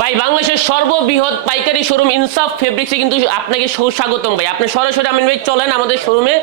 ভাই বাংলাদেশের সর্ববৃহৎ পাইকারি শোরুম ইনসাফ ফেব্রিক্সে কিন্তু আপনাকে সুস্বাগতম ভাই। আপনি সরাসরি আমিন ভাই চলেন আমাদের শোরুমে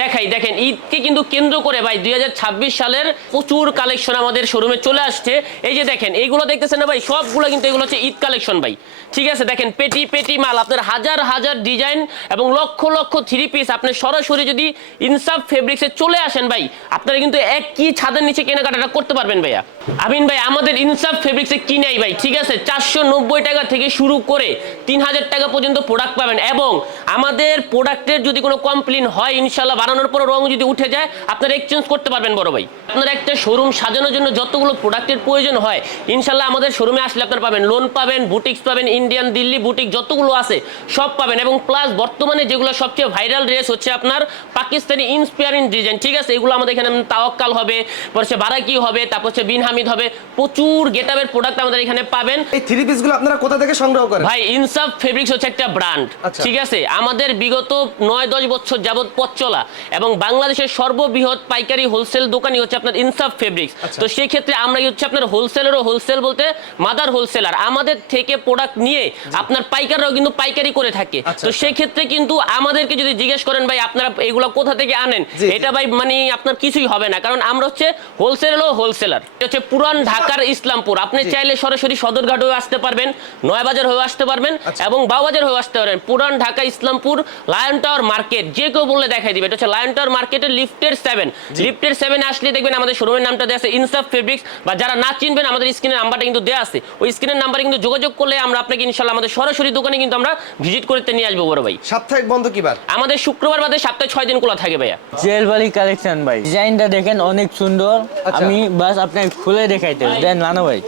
দেখাই। দেখেন ঈদকে কিন্তু কেন্দ্র করে ভাই 2026 সালের প্রচুর কালেকশন আমাদের শোরুমে চলে আসছে। এই যে দেখেন এইগুলো দেখতেছেন না ভাই, সবগুলো কিন্তু এগুলো হচ্ছে ঈদ কালেকশন ভাই। ঠিক আছে, দেখেন পেটি পেটি মাল, আপনার হাজার হাজার ডিজাইন এবং লক্ষ লক্ষ থ্রি পিস। আপনি সরাসরি যদি ইনসাফ ফেব্রিক্সে চলে আসেন ভাই, আপনারা কিন্তু একই ছাদের নিচে কেনাকাটাটা করতে পারবেন ভাইয়া। আমিন ভাই আমাদের ইনসাফ ফেব্রিক্সে কি নাই ভাই, ঠিক আছে 490 টাকা থেকে শুরু করে 3000 টাকা পর্যন্ত প্রোডাক্ট পাবেন। এবং আমাদের প্রোডাক্টের যদি কোনো কমপ্লেন হয় ইনশাল্লাহ বানানোর পর রং যদি উঠে যায় আপনারা এক্সচেঞ্জ করতে পারবেন বড় ভাই। আপনার একটা শোরুম সাজানোর জন্য যতগুলো প্রোডাক্টের প্রয়োজন হয় ইনশাল্লাহ আমাদের শোরুমে আসলে আপনারা পাবেন। লোন পাবেন, বুটিক্স পাবেন, ইন্ডিয়ান দিল্লি বুটিক যতগুলো আছে সব পাবেন। এবং প্লাস বর্তমানে যেগুলো সবচেয়ে ভাইরাল ড্রেস হচ্ছে আপনার পাকিস্তানি ইন্সপায়ারিং ডিজাইন। ঠিক আছে, এগুলো আমাদের এখানে তাওয়াক্কাল হবে, তারপর হচ্ছে বারাকি হবে, তারপর হচ্ছে বিন হামিদ হবে, প্রচুর গেটআপের প্রোডাক্ট আমাদের এখানে পাবেন। এই থ্রি পিস গুলো আপনারা কোথা থেকে সংগ্রহ করেন? ভাই ইনসাফ ফেব্রিক্স হচ্ছে একটা ব্র্যান্ড। ঠিক আছে, আমাদের বিগত 9-10 বছর যাবত পথ চলা এবং বাংলাদেশের সর্ববৃহৎ পাইকারি হোলসেল দোকানই হচ্ছে আপনার ইনসাফ ফেব্রিক্স। তো সেই ক্ষেত্রে আমরা হচ্ছে আপনার হোলসেলেরও হোলসেল বলতে মাদার হোলসেলার, আমাদের থেকে প্রোডাক্ট নিয়ে আপনার পাইকাররাও কিন্তু পাইকারি করে থাকে। তো সেই ক্ষেত্রে কিন্তু আমাদেরকে যদি জিজ্ঞেস করেন ভাই আপনারা এগুলো কোথা থেকে আনেন, এটা ভাই মানে আপনার কিছুই হবে না, কারণ আমরা হচ্ছে হোলসেলেরও হোলসেলার। এটা হচ্ছে পুরান ঢাকার ইসলামপুর। আপনি চাইলে সরাসরি সদরঘাট হয়ে আসতে পারবেন, নয়াবাজার হয়ে আসতে পারবেন এবং বাউবাজার হয়ে আসতে পারবেন। পুরান Dhaka Islampur lion tower market, যে কেউ বললে দেখাই দিবে। এটা হচ্ছে লায়ন টাওয়ার মার্কেটের লিফটের 7। লিফটের 7 আসলে দেখবেন আমাদের শোরুমের নামটা দেওয়া আছে ইনসাফ ফেব্রিক্স। বা যারা না চিনবেন আমাদের স্ক্রিনের নাম্বারটা কিন্তু দেওয়া আছে, ওই স্ক্রিনের নাম্বারে কিন্তু যোগাযোগ করলে আমরা আপনাকে ইনশাআল্লাহ আমাদের সরাসরি দোকানে কিন্তু আমরা ভিজিট করতে নিয়ে আসবো বড় ভাই। সাপ্তাহিক বন্ধ কি বার? আমাদের শুক্রবার বাদে সপ্তাহে 6 দিন খোলা থাকে ভাইয়া। জেলবালি কালেকশন ভাই, ডিজাইনটা দেখেন অনেক সুন্দর। আমি বাস আপনাকে খুলে দেখাইতে দেন নানা ভাই।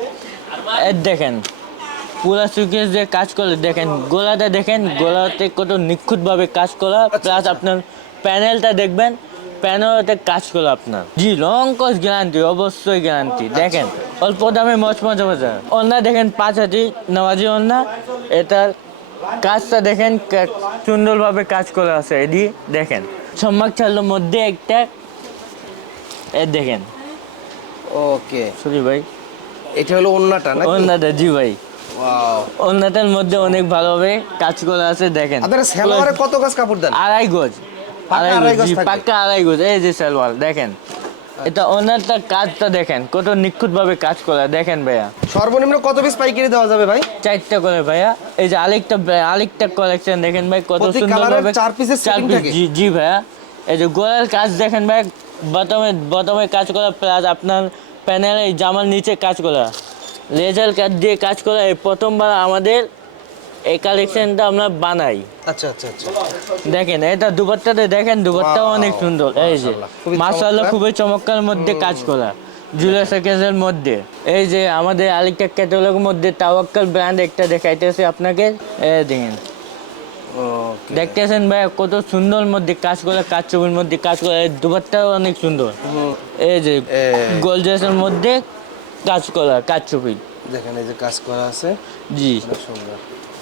এর দেখেন পুরা সুকেস যে কাজ করে, দেখেন গোলাটা দেখেন, গোলাতে কত নিখুঁতভাবে কাজ করা। প্লাস আপনার প্যানেলটা দেখবেন, প্যানেলতে কাজ করা আপনার। জি লং কস গ্যারান্টি, অবশ্যই গ্যারান্টি। দেখেন অল্প দামে মজা মজা ওন্না দেখেন 5 হাতি নওয়াজি ওন্না। এটার কাজটা দেখেন সুন্দরভাবে কাজ করা আছে। এটি দেখেন সম্মাক চালের মধ্যে একটা এ দেখেন। ওকে সরি ভাই, এটা হলো ওন্নাটা নাকি? ওন্নাটা জি ভাই, ওয়াও। ওন্নাটার মধ্যে অনেক ভালোভাবে কাজ করা আছে। দেখেন আপনারা সালোয়ারে কত গজ কাপড় দেন? 2.5 গজ, পাক্কা 2.5 গজ থাকে? পাক্কা 2.5 গজ। এই যে সালোয়ার দেখেন, এটা ওনারটা কাজটা দেখেন কত নিখুঁতভাবে কাজ করা। দেখেন ভাইয়া সর্বনিম্ন কত পিস পাইকারি দেওয়া যাবে ভাই? 4টা করে ভাইয়া। এই যে আরেকটা কালেকশন দেখেন ভাই, কত প্রতি সুন্দরভাবে কালারের 4 পিসের সেটিং থাকে? জি জি ভাইয়া। এই যে গোলার কাজ দেখেন ভাই, বটমে কাজ করা, প্লাস আপনার প্যানেলে জামার নিচে কাজ করা, লেজার কাজ দিয়ে কাজ করা। এই প্রথমবার আমাদের এই কালেকশনটা আমরা বানাই। আচ্ছা আচ্ছা আচ্ছা। দেখেন এটা দুপাট্টাতে দেখেন, দুপাট্টাও অনেক সুন্দর। এই যে খুবই মাশাআল্লাহ, চমৎকার। খুবই চমৎকার মধ্যে কাজ করা, জুয়েলার প্যাকেজের মধ্যে। এই যে আমাদের আরেকটা ক্যাটালগের মধ্যে তাওয়াক্কাল ব্র্যান্ড একটা দেখাইতেছে আপনাকে। এই দেখেন, ওকে। দেখতেছেন ভাই কত সুন্দর মধ্যে কাজ করা, কাজ ছবির মধ্যে কাজ করা। এই দুপাট্টাও অনেক সুন্দর। এই যে গোলজেসের মধ্যে কাজ করা, কাজ ছবি দেখেন এই যে কাজ করা আছে, জি। অনেক সুন্দর।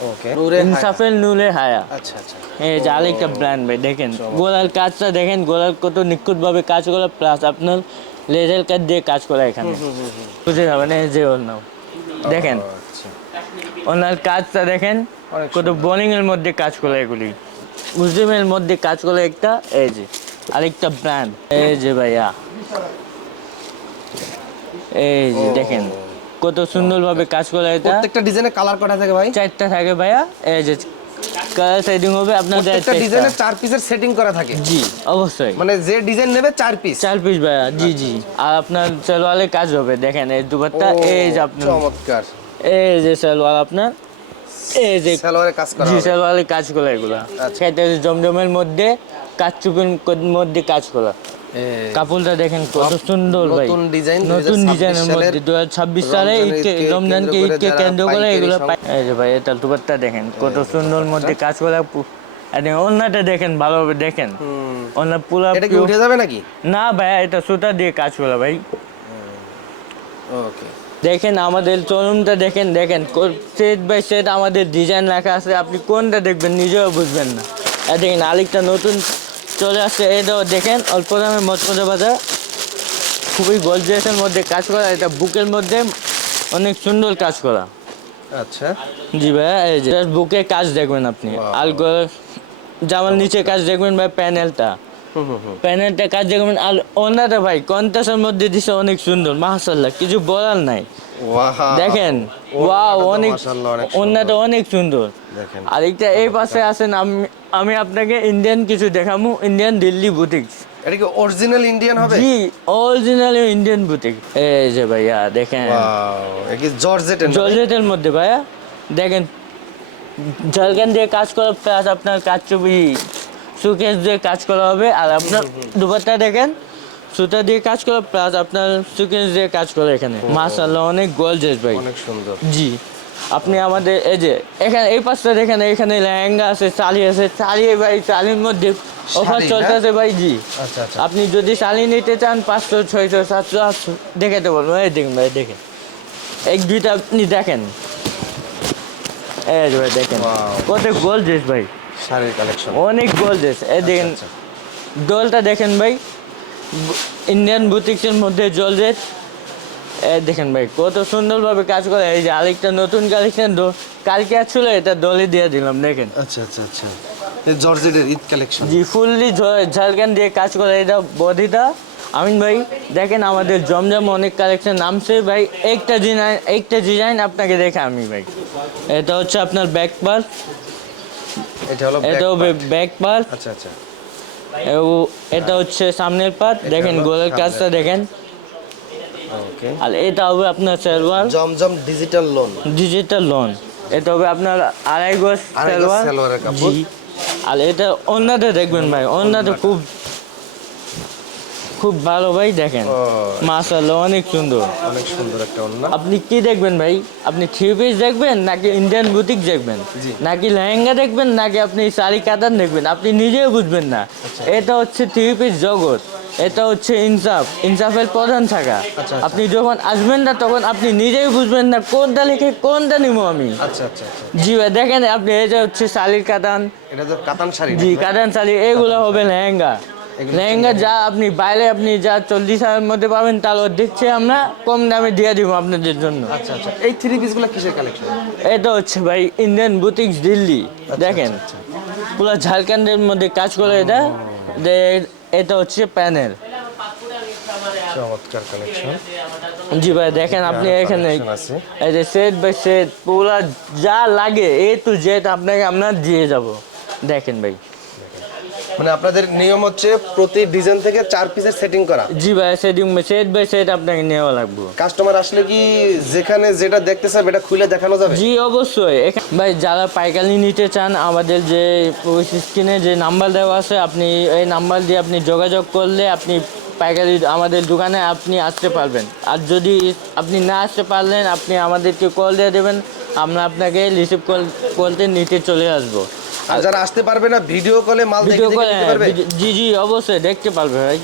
ওকে। ইনসাফের নূরে হায়া। আচ্ছা আচ্ছা। এই যে আরেকটা ব্র্যান্ড ভাই, দেখেন গোলার কাজটা দেখেন, গোলার কত নিখুঁতভাবে কাজ করা, প্লাস আপনার লেজার কাজ দিয়ে কাজ করা এখানে। বুঝে যাবেন এই যে ওর নাম দেখেন, আচ্ছা। ওনার কাজটা দেখেন কত বোলিং এর মধ্যে কাজ করা, এগুলি মুসলিমের মধ্যে কাজ করা একটা। এই যে আরেকটা ব্র্যান্ড, এই যে ভাইয়া, এই যে দেখেন কত সুন্দরভাবে কাজ করা। এটা প্রত্যেকটা ডিজাইনে কালার কটা থাকে ভাই? 4টা থাকে ভাইয়া। এই যে কালার সেটিং হবে আপনাদের প্রত্যেকটা ডিজাইনে 4 পিসের সেটিং করা থাকে? জি অবশ্যই। মানে যে ডিজাইন নেবে 4 পিস? 4 পিস ভাইয়া, জি জি। আর আপনার সালোয়ারে কাজ হবে, দেখেন এই দুপাট্টা, এই যে আপনার চমৎকার। এই যে সালোয়ার আপনার, এই যে সালোয়ারে কাজ করা জি হবে? সালোয়ারে কাজ করা এগুলা। আচ্ছা। সেটা জমজমের মধ্যে কাজ চুপির মধ্যে কাজ করা। কাপড়টা দেখেন কত সুন্দর ভাই, নতুন ডিজাইন, নতুন ডিজাইনের মধ্যে 2026 সালে রমজানকে ঈদকে কেন্দ্র করে এগুলো। এই যে ভাই এটা দুপাট্টা দেখেন কত সুন্দর মধ্যে কাজ করা। অন্যটা দেখেন ভালোভাবে দেখেন, অন্য পুরো। এটা কি উঠে যাবে নাকি? না ভাই, এটা সুতা দিয়ে কাজ করা ভাই। ওকে। দেখেন আমাদের শোরুমটা দেখেন, দেখেন সেট বাই সেট আমাদের ডিজাইন রাখা আছে, আপনি কোনটা দেখবেন নিজেও বুঝবেন না। আর দেখেন আরেকটা নতুন চলে আসছে, এটাও দেখেন অল্প দামে মজমজা বাজার, খুবই গর্জিয়াসের মধ্যে কাজ করা। এটা বুকের মধ্যে অনেক সুন্দর কাজ করা। আচ্ছা জি ভাই, এই যে বুকে কাজ দেখবেন আপনি, আর জামার নিচে কাজ দেখবেন ভাই, প্যানেলটা প্যানেলটা কাজ দেখবেন, আর ওনাটা ভাই কন্ট্রাস্টের মধ্যে দিছে অনেক সুন্দর, মাশাআল্লাহ কিছু বলার নাই। ওয়াও দেখেন ওয়াও, অনেক ওনাটা অনেক সুন্দর। দেখেন আর একটা এই পাশে আছেন, আমি আপনাকে ইন্ডিয়ান কিছু দেখাবো, ইন্ডিয়ান দিল্লি বুটিক্স। এটা কি অরিজিনাল ইন্ডিয়ান হবে? জি অরিজিনাল ইন্ডিয়ান বুটিক। এই যে ভাইয়া দেখেন, ওয়াও এটা কি জর্জেটের? জর্জেটের মধ্যে ভাইয়া দেখেন, ঝালকান দিয়ে কাজ করা, প্লাস আপনার কাচচুপি সুকেস দিয়ে কাজ করা হবে, আর আপনার দুপাট্টা দেখেন সুতা দিয়ে কাজ করা, প্লাস আপনার সুকেস দিয়ে কাজ করা এখানে। মাশাআল্লাহ অনেক গর্জিয়াস ভাই। অনেক সুন্দর। জি আপনি আমাদের এই যে এখানে এই পাশটা দেখেন, এখানে লেহেঙ্গা আছে, শাড়ি আছে, শাড়ি ভাই শাড়ির মধ্যে অফার শাড়ি, চলতেছে ভাই। জি আচ্ছা আচ্ছা আপনি যদি শাড়ি নিতে চান 500 600 700 800 দেখাতে বলবো। এই দেখুন ভাই, দেখেন এক দুইটা আপনি দেখেন, এই যে ভাই দেখেন Wow. কত গোল্ডেস ভাই, শাড়ির কালেকশন। অনেক গোল্ডেস। এই দেখেন আচ্ছা, ডলটা দেখেন ভাই, ইন্ডিয়ান বুটিক্সের মধ্যে জলজেট। এই দেখেন ভাই কত সুন্দরভাবে কাজ করে। এই যে আরেকটা নতুন কালেকশন কালকে আসছিল, এটা দলে দিয়ে দিলাম দেখেন। আচ্ছা আচ্ছা আচ্ছা এই জর্জেটের ঈদ কালেকশন। জি ফুললি ঝাড়খান দিয়ে কাজ করে, এটা বডিটা। আমিন ভাই দেখেন আমাদের জমজম অনেক কালেকশন নামছে ভাই, একটা ডিজাইন আপনাকে দেখে আমি ভাই, এটা হচ্ছে আপনার ব্যাক পার্ট, এটা হলো এটা হবে ব্যাক পার্ট, আচ্ছা আচ্ছা এটা হচ্ছে সামনের পার্ট। দেখেন হলো গোলের কাজটা সামনের। দেখেন, ওকে। আর এটা হবে আপনার সালোয়ার জমজম ডিজিটাল লোন। ডিজিটাল লোন, এটা হবে আপনার আড়াই গজ সালোয়ারের কাপড়। জি আর এটা অন্যটা দেখবেন ভাই, অন্যটা খুব খুব ভালো ভাই, দেখেন ও, মাশাআল্লাহ অনেক সুন্দর। অনেক সুন্দর একটা ওড়না। আপনি কি দেখবেন ভাই, আপনি থ্রি পিস দেখবেন নাকি ইন্ডিয়ান বুটিক দেখবেন, জি। নাকি লেহেঙ্গা দেখবেন, নাকি আপনি শাড়ি কাতান দেখবেন, আপনি নিজেও বুঝবেন না। এটা হচ্ছে থ্রি পিস জগৎ, এটা হচ্ছে ইনসাফের প্রধান শাখা। আচ্ছা। আপনি যখন আসবেন না তখন আপনি নিজেই বুঝবেন না কোনটা লিখে কোনটা নিবো আমি। আচ্ছা আচ্ছা আচ্ছা জি ভাই দেখেন আপনি, এটা হচ্ছে শাড়ির কাতান, এটা তো কাতান শাড়ি। জি কাতান শাড়ি, এগুলো হবে লেহেঙ্গা। লেহেঙ্গা যা আপনি বাইরে আপনি যা 40,000-এর মধ্যে পাবেন, তার অর্ধেক চেয়ে আমরা কম দামে দিয়ে দিব আপনাদের জন্য। আচ্ছা আচ্ছা এই থ্রি পিসগুলো কিসের কালেকশন? এটা হচ্ছে ভাই ইন্ডিয়ান বুটিক্স দিল্লি। দেখেন পুরো ঝাড়খণ্ডের মধ্যে কাজ করে এটা। এটা হচ্ছে প্যানেল। চমৎকার কালেকশন। জি ভাই দেখেন আপনি এখানে collection আছে। এই যে সেট বাই সেট পুরো যা লাগে এ টু জেড আপনাকে আমরা দিয়ে যাব। দেখেন ভাই, মানে আপনাদের নিয়ম হচ্ছে প্রতি ডিজাইন থেকে 4 পিসের সেটিং করা। জি ভাই সেট বাই সেট আপনাকে নেওয়া লাগবে। কাস্টমার আসলে কি যেখানে যেটা দেখতে চায় এটা খুলে দেখানো যাবে? জি অবশ্যই। ভাই যারা পাইকারি নিতে চান, আমাদের যে স্ক্রিনে যে নাম্বার দেওয়া আছে, আপনি এই নাম্বার দিয়ে আপনি যোগাযোগ করলে আপনি পাইকারি আমাদের দোকানে আপনি আসতে পারবেন। আর যদি আপনি না আসতে পারলেন, আপনি আমাদেরকে কল দিয়ে দেবেন, আমরা আপনাকে রিসিভ করতে নিতে চলে আসবো। আর যারা আসতে পারবে না ভিডিও কলে মাল দেখে ভিডিও দেখে কল, নিতে পারবে? জি জি অবশ্যই দেখতে পারবে ভাই।